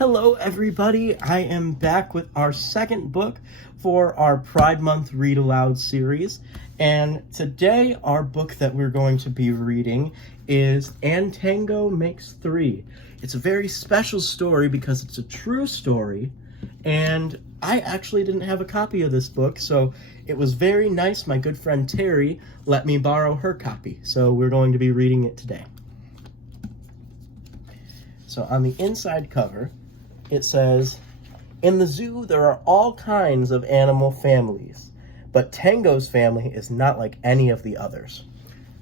Hello everybody, I am back with our second book for our Pride Month Read Aloud series, and today our book that we're going to be reading is Tango Makes Three. It's a very special story because it's a true story, and I actually didn't have a copy of this book, so it was very nice. My good friend Teri let me borrow her copy, so we're going to be reading it today. So on the inside cover, it says, "In the zoo, there are all kinds of animal families, but Tango's family is not like any of the others."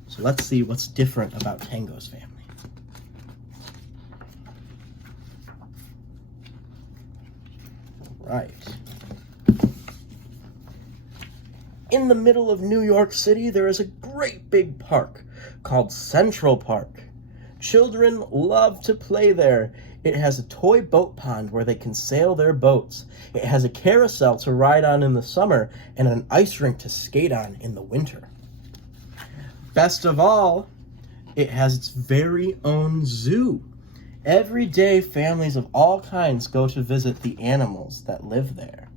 So let's see what's different about Tango's family. Right. In the middle of New York City, there is a great big park called Central Park. Children love to play there. It has a toy boat pond where they can sail their boats. It has a carousel to ride on in the summer and an ice rink to skate on in the winter. Best of all, it has its very own zoo. Every day, families of all kinds go to visit the animals that live there.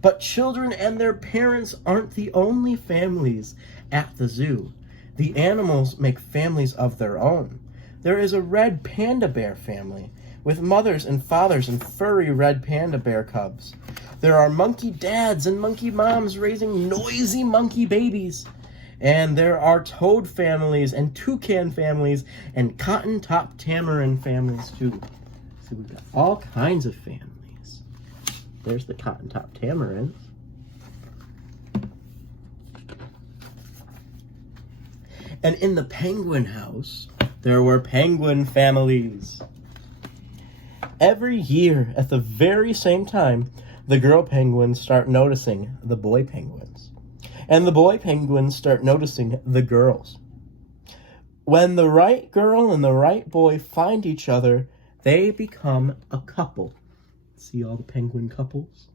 But children and their parents aren't the only families at the zoo. The animals make families of their own. There is a red panda bear family with mothers and fathers and furry red panda bear cubs. There are monkey dads and monkey moms raising noisy monkey babies. And there are toad families and toucan families and cotton-top tamarin families too. So we've got all kinds of families. There's the cotton-top tamarins. And in the penguin house, there were penguin families. Every year, at the very same time, the girl penguins start noticing the boy penguins. And the boy penguins start noticing the girls. When the right girl and the right boy find each other, they become a couple. See all the penguin couples?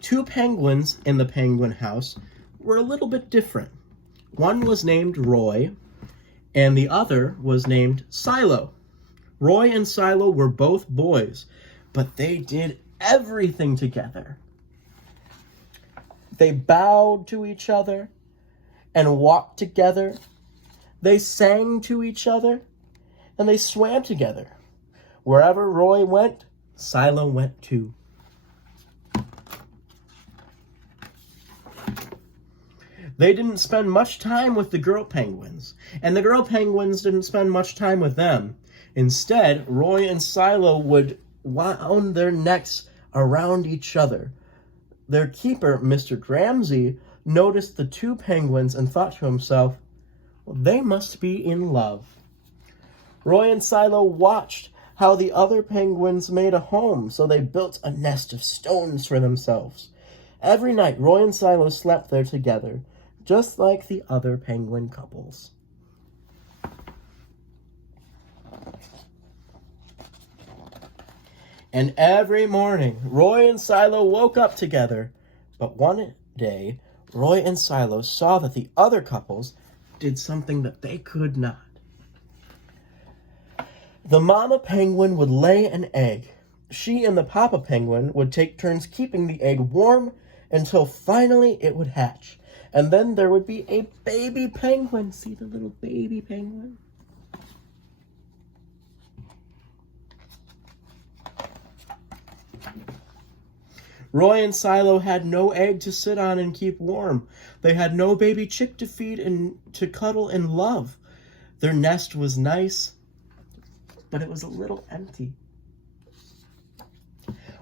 Two penguins in the penguin house were a little bit different. One was named Roy, and the other was named Silo. Roy and Silo were both boys, but they did everything together. They bowed to each other and walked together. They sang to each other, and they swam together. Wherever Roy went, Silo went too. They didn't spend much time with the girl penguins, and the girl penguins didn't spend much time with them. Instead, Roy and Silo would wound their necks around each other. Their keeper, Mr. Gramsci, noticed the two penguins and thought to himself, well, they must be in love. Roy and Silo watched how the other penguins made a home, so they built a nest of stones for themselves. Every night, Roy and Silo slept there together, just like the other penguin couples. And every morning, Roy and Silo woke up together. But one day, Roy and Silo saw that the other couples did something that they could not. The mama penguin would lay an egg. She and the papa penguin would take turns keeping the egg warm until finally it would hatch. And then there would be a baby penguin. See the little baby penguin? Roy and Silo had no egg to sit on and keep warm. They had no baby chick to feed and to cuddle and love. Their nest was nice, but it was a little empty.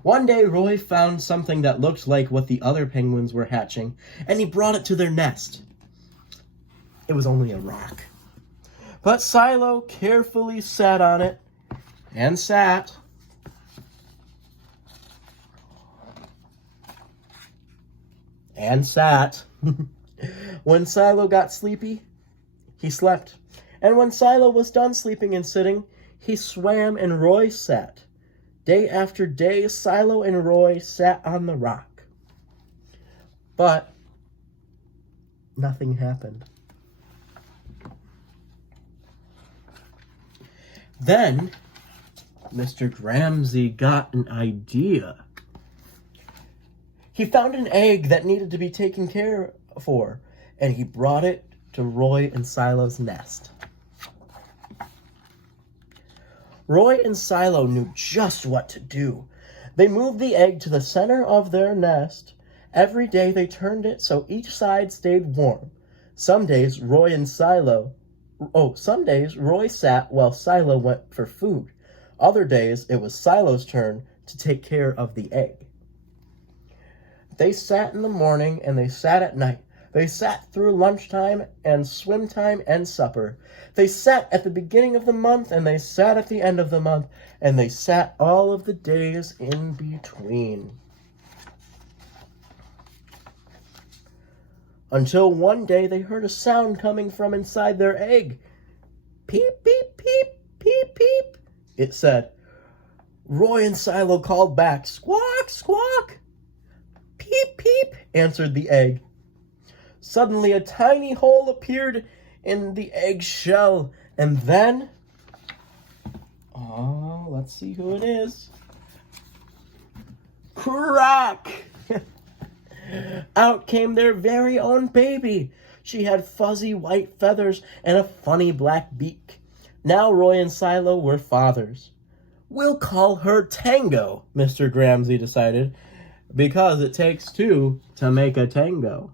One day, Roy found something that looked like what the other penguins were hatching, and he brought it to their nest. It was only a rock. But Silo carefully sat on it, and sat, and sat. When Silo got sleepy, he slept. And when Silo was done sleeping and sitting, he swam and Roy sat. Day after day, Silo and Roy sat on the rock. But nothing happened. Then Mr. Ramsay got an idea. He found an egg that needed to be taken care for, and he brought it to Roy and Silo's nest. Roy and Silo knew just what to do. They moved the egg to the center of their nest. Every day they turned it so each side stayed warm. Some days Roy sat while Silo went for food. Other days it was Silo's turn to take care of the egg. They sat in the morning and they sat at night. They sat through lunchtime and swim time and supper. They sat at the beginning of the month and they sat at the end of the month, and they sat all of the days in between. Until one day they heard a sound coming from inside their egg. Peep, peep, peep, peep, peep, it said. Roy and Silo called back, squawk, squawk. Peep, peep, answered the egg. Suddenly a tiny hole appeared in the egg shell, and then, let's see who it is. Crack! Out came their very own baby. She had fuzzy white feathers and a funny black beak. Now Roy and Silo were fathers. We'll call her Tango, Mr. Ramsay decided, because it takes two to make a tango.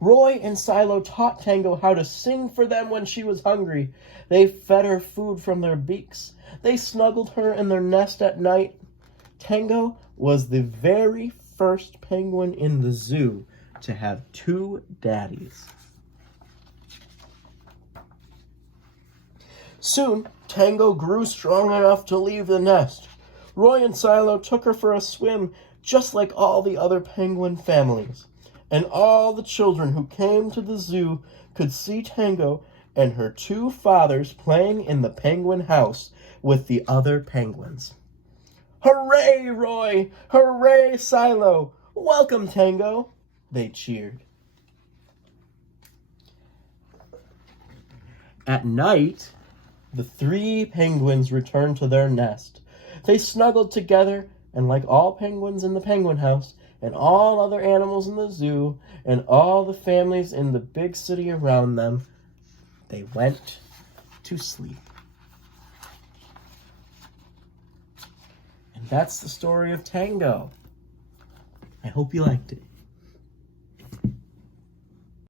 Roy and Silo taught Tango how to sing for them when she was hungry. They fed her food from their beaks. They snuggled her in their nest at night. Tango was the very first penguin in the zoo to have two daddies. Soon, Tango grew strong enough to leave the nest. Roy and Silo took her for a swim, just like all the other penguin families. And all the children who came to the zoo could see Tango and her two fathers playing in the penguin house with the other penguins. Hooray, Roy! Hooray, Silo! Welcome, Tango! They cheered. At night, the three penguins returned to their nest. They snuggled together, and like all penguins in the penguin house, and all other animals in the zoo, and all the families in the big city around them, they went to sleep. And that's the story of Tango. I hope you liked it.